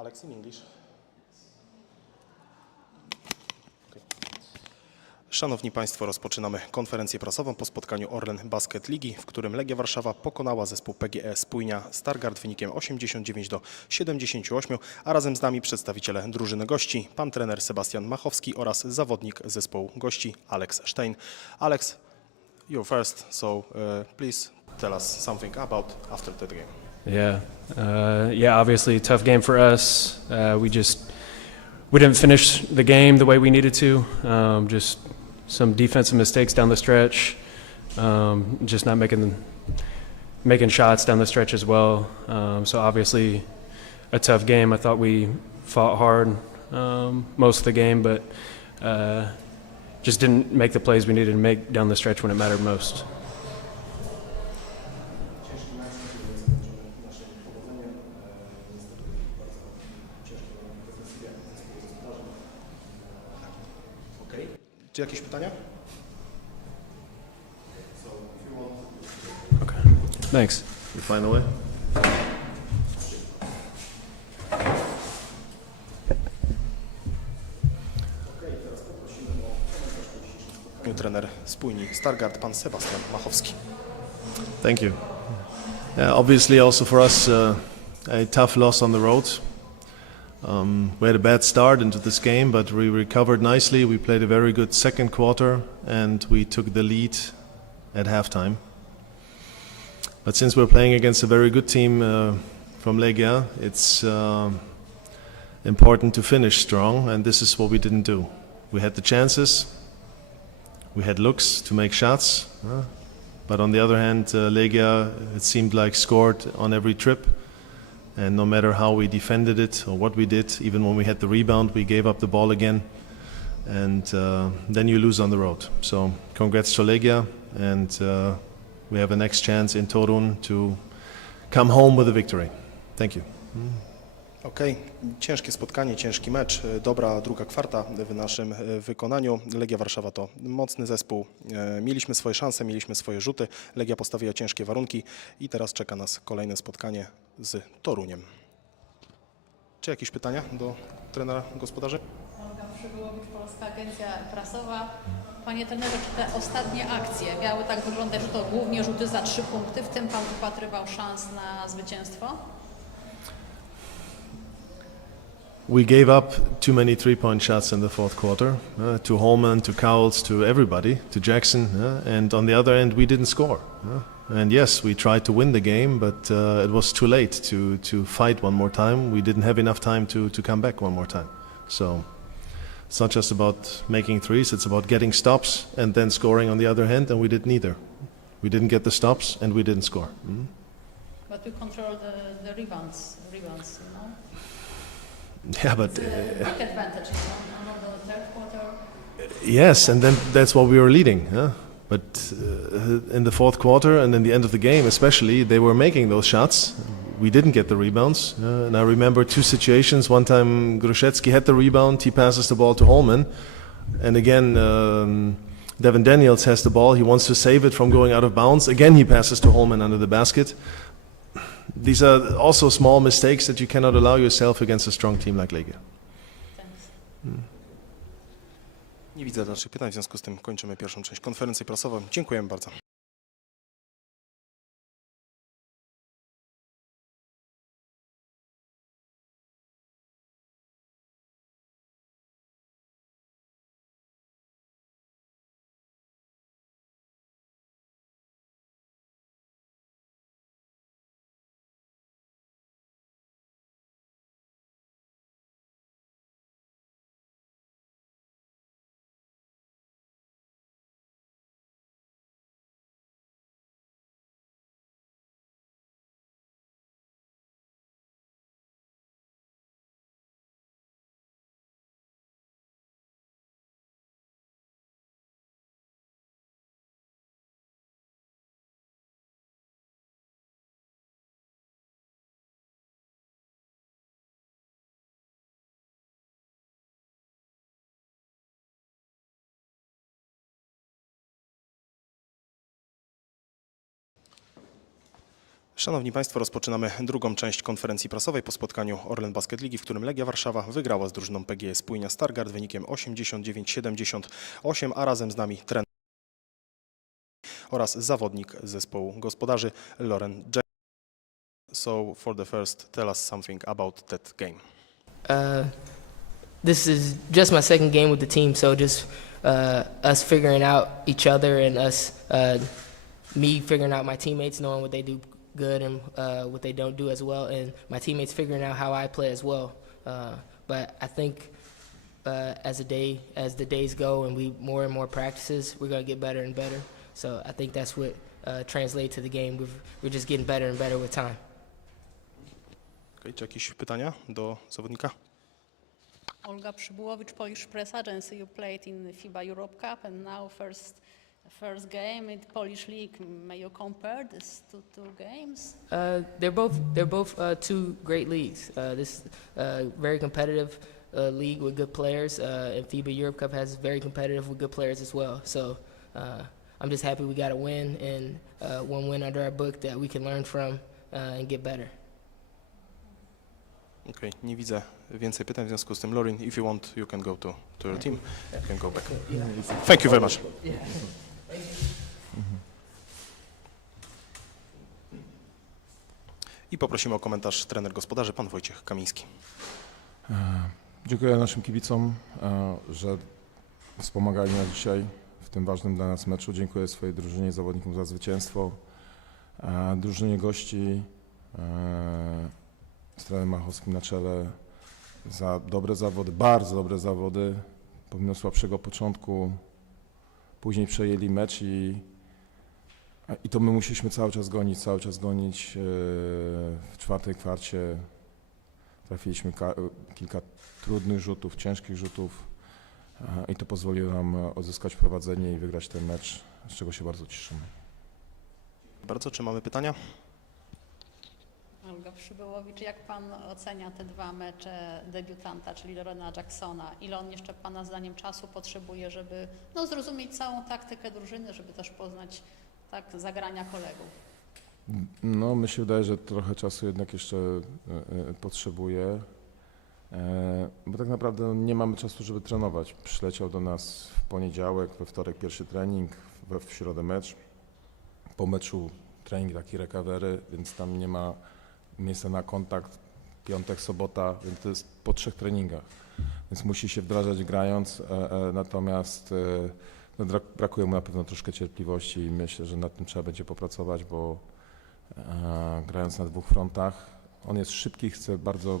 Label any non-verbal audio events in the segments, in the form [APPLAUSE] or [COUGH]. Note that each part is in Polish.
Alex in English. Szanowni Państwo, rozpoczynamy konferencję prasową po spotkaniu Orlen Basket Ligi, w którym Legia Warszawa pokonała zespół PGE Spójnia Stargard wynikiem 89 do 78, a razem z nami przedstawiciele drużyny gości, pan trener Sebastian Machowski oraz zawodnik zespołu gości Alex Stein. Alex, you first, so uh, please tell us something about after the game. Yeah, uh, yeah. Obviously, tough game for us. Uh, we just we didn't finish the game the way we needed to. Um, just some defensive mistakes down the stretch. Um, just not making making shots down the stretch as well. Um, so obviously, a tough game. I thought we fought hard um, most of the game, but uh, just didn't make the plays we needed to make down the stretch when it mattered most. Czy jakieś pytania? Thanks. You find a way? Trener spójni Stargard, pan Sebastian Machowski. Thank you. Yeah, obviously, also for us, uh, a tough loss on the road. Um, we had a bad start into this game, but we recovered nicely. We played a very good second quarter, and we took the lead at halftime. But since we're playing against a very good team uh, from Legia, it's uh, important to finish strong, and this is what we didn't do. We had the chances, we had looks to make shots, but on the other hand, uh, Legia, it seemed like scored on every trip. And no matter how we defended it or what we did, even when we had the rebound, we gave up the ball again. And uh, then you lose on the road. So, congrats to Legia. And uh, we have a next chance in Torun to come home with a victory. Thank you. Okej, ciężkie spotkanie, ciężki mecz, e, dobra druga kwarta w naszym e, wykonaniu. Legia Warszawa to mocny zespół. E, Mieliśmy swoje szanse, mieliśmy swoje rzuty. Legia postawiła ciężkie warunki i teraz czeka nas kolejne spotkanie z Toruniem. Czy jakieś pytania do trenera gospodarzy? Olga Przybyłowicz, Polska Agencja Prasowa. Panie trenerze, czy te ostatnie akcje miały tak wyglądać, że to głównie rzuty za trzy punkty? W tym Pan wypatrywał szans na zwycięstwo? We gave up too many three point shots in the fourth quarter uh, to Holman, to Cowles, to everybody, to Jackson. uh, and on the other end, we didn't score. uh. And yes, we tried to win the game, but uh, it was too late to, to fight one more time. We didn't have enough time to, to come back one more time. So it's not just about making threes, it's about getting stops and then scoring on the other hand, and we did neither. We didn't get the stops and we didn't score. Mm. But we control the, the rebounds, rebounds, you know? [LAUGHS] Yeah, but. Uh, advantage, you know, on the third quarter. Yes, and then that's what we were leading. Huh? But uh, in the fourth quarter and in the end of the game, especially, they were making those shots. We didn't get the rebounds. Uh, and I remember two situations. One time, Gruszecki had the rebound. He passes the ball to Holman. And again, um, Devin Daniels has the ball. He wants to save it from going out of bounds. Again, he passes to Holman under the basket. These are also small mistakes that you cannot allow yourself against a strong team like Legia. Nie widzę dalszych pytań, w związku z tym kończymy pierwszą część konferencji prasowej. Dziękujemy bardzo. Szanowni Państwo, rozpoczynamy drugą część konferencji prasowej po spotkaniu Orlen Basket Ligi, w którym Legia Warszawa wygrała z drużyną PGE Spójnia Stargard wynikiem 89-78, a razem z nami trener oraz zawodnik zespołu gospodarzy Loren Jack. So for the first, tell us something about that game. Uh, this is just my second game with the team, so just uh, us figuring out each other and us, uh, me figuring out my teammates, knowing what they do good and uh, what they don't do as well, and my teammates figuring out how I play as well. Uh, but I think uh, as a day, as the days go, and we more and more practices, we're gonna get better and better. So I think that's what uh, translates to the game. We've, we're just getting better and better with time. Okay, czy jakieś pytania do zawodnika? Olga Przybyłowicz, Polish Press Agency. You played in FIBA Europe Cup and now first first game in Polish League. May you compare these two, two games? Uh, they're both they're both uh, two great leagues. Uh, this uh, very competitive uh, league with good players, uh, and FIBA Europe Cup has very competitive with good players as well. So uh, I'm just happy we got a win and uh, one win under our book that we can learn from uh, and get better. Okay, nie widzę więcej pytań, w związku z tym Lorin, if you want, you can go to, to your team, you can go back. Thank you very much. I poprosimy o komentarz trener gospodarzy, pan Wojciech Kamiński. E, Dziękuję naszym kibicom, e, że wspomagali nas dzisiaj w tym ważnym dla nas meczu. Dziękuję swojej drużynie zawodnikom za zwycięstwo. E, Drużynie gości z trenerem Machowskim na czele za dobre zawody, bardzo dobre zawody. Pomimo słabszego początku, później przejęli mecz i, i to my musieliśmy cały czas gonić, cały czas gonić. E, W czwartej kwarcie trafiliśmy ka- kilka trudnych rzutów, ciężkich rzutów e, i to pozwoliło nam e, odzyskać prowadzenie i wygrać ten mecz, z czego się bardzo cieszymy. Bardzo, czy mamy pytania? Olga Przybyłowicz, jak pan ocenia te dwa mecze debiutanta, czyli Lorena Jacksona? Ile on jeszcze pana zdaniem czasu potrzebuje, żeby no, zrozumieć całą taktykę drużyny, żeby też poznać tak zagrania kolegów? No, mi się wydaje, że trochę czasu jednak jeszcze e, e, potrzebuje, bo tak naprawdę no, nie mamy czasu, żeby trenować. Przyleciał do nas w poniedziałek, we wtorek pierwszy trening, we, w środę mecz. Po meczu trening taki recovery, więc tam nie ma miejsca na kontakt. Piątek, sobota, więc to jest po trzech treningach. Więc musi się wdrażać grając, e, natomiast no, brakuje mu na pewno troszkę cierpliwości i myślę, że nad tym trzeba będzie popracować, bo e, grając na dwóch frontach. On jest szybki, chce bardzo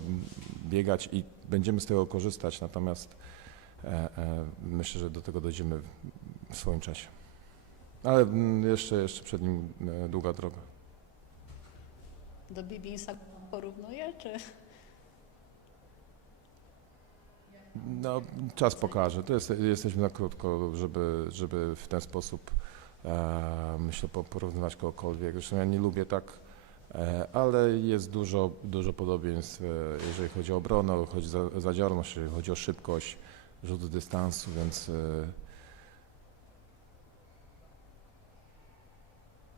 biegać i będziemy z tego korzystać, natomiast e, e, myślę, że do tego dojdziemy w swoim czasie. Ale m, jeszcze, jeszcze przed nim długa droga. Do Bibinsa porównuje, czy... No, czas pokaże. To jest, jesteśmy na krótko, żeby, żeby w ten sposób e, myślę po- porównywać kogokolwiek. Zresztą ja nie lubię tak, e, ale jest dużo, dużo podobieństw, e, jeżeli chodzi o obronę, chodzi za zadziorność, jeżeli chodzi o szybkość, rzut dystansu, więc e,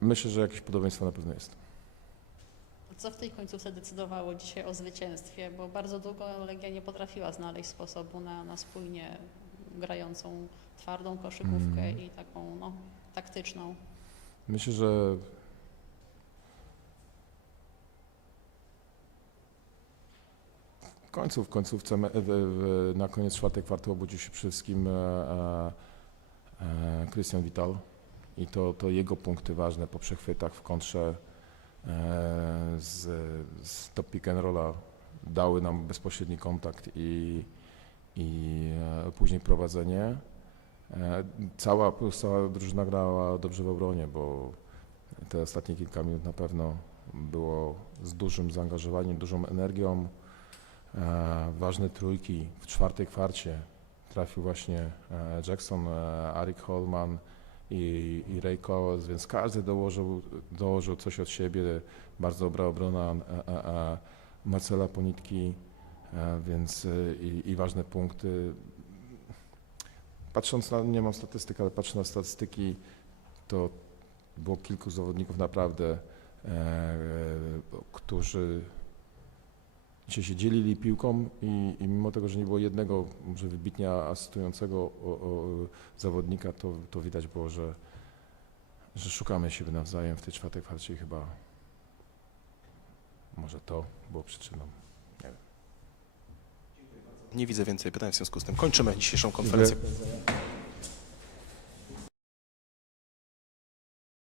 myślę, że jakieś podobieństwo na pewno jest. Co w tej końcówce decydowało dzisiaj o zwycięstwie? Bo bardzo długo Legia nie potrafiła znaleźć sposobu na, na spójnie grającą twardą koszykówkę Mm. i taką no, taktyczną. Myślę, że w końcu, w końcówce, na koniec czwartej kwarty obudził się przede wszystkim e, e, e, Christian Vital i to, to jego punkty ważne po przechwytach w kontrze e, z, z top pick and rolla dały nam bezpośredni kontakt i, i e, później prowadzenie. E, Cała, cała drużyna grała dobrze w obronie, bo te ostatnie kilka minut na pewno było z dużym zaangażowaniem, dużą energią. E, ważne trójki w czwartej kwarcie trafił właśnie Jackson, Arik Holman i, i Cowles, więc każdy dołożył, dołożył coś od siebie. Bardzo dobra obrona e, e, e, Marcela Ponitki, e, więc e, i, i ważne punkty. Patrząc na, nie mam statystyk, ale patrzę na statystyki, to było kilku zawodników naprawdę e, którzy dzisiaj się dzielili piłką i, i mimo tego, że nie było jednego może wybitnie asystującego o, o, zawodnika, to, to widać było, że, że szukamy siebie nawzajem w tej czwartej kwarcie i chyba może to było przyczyną. Nie widzę więcej pytań, w związku z tym kończymy dzisiejszą konferencję.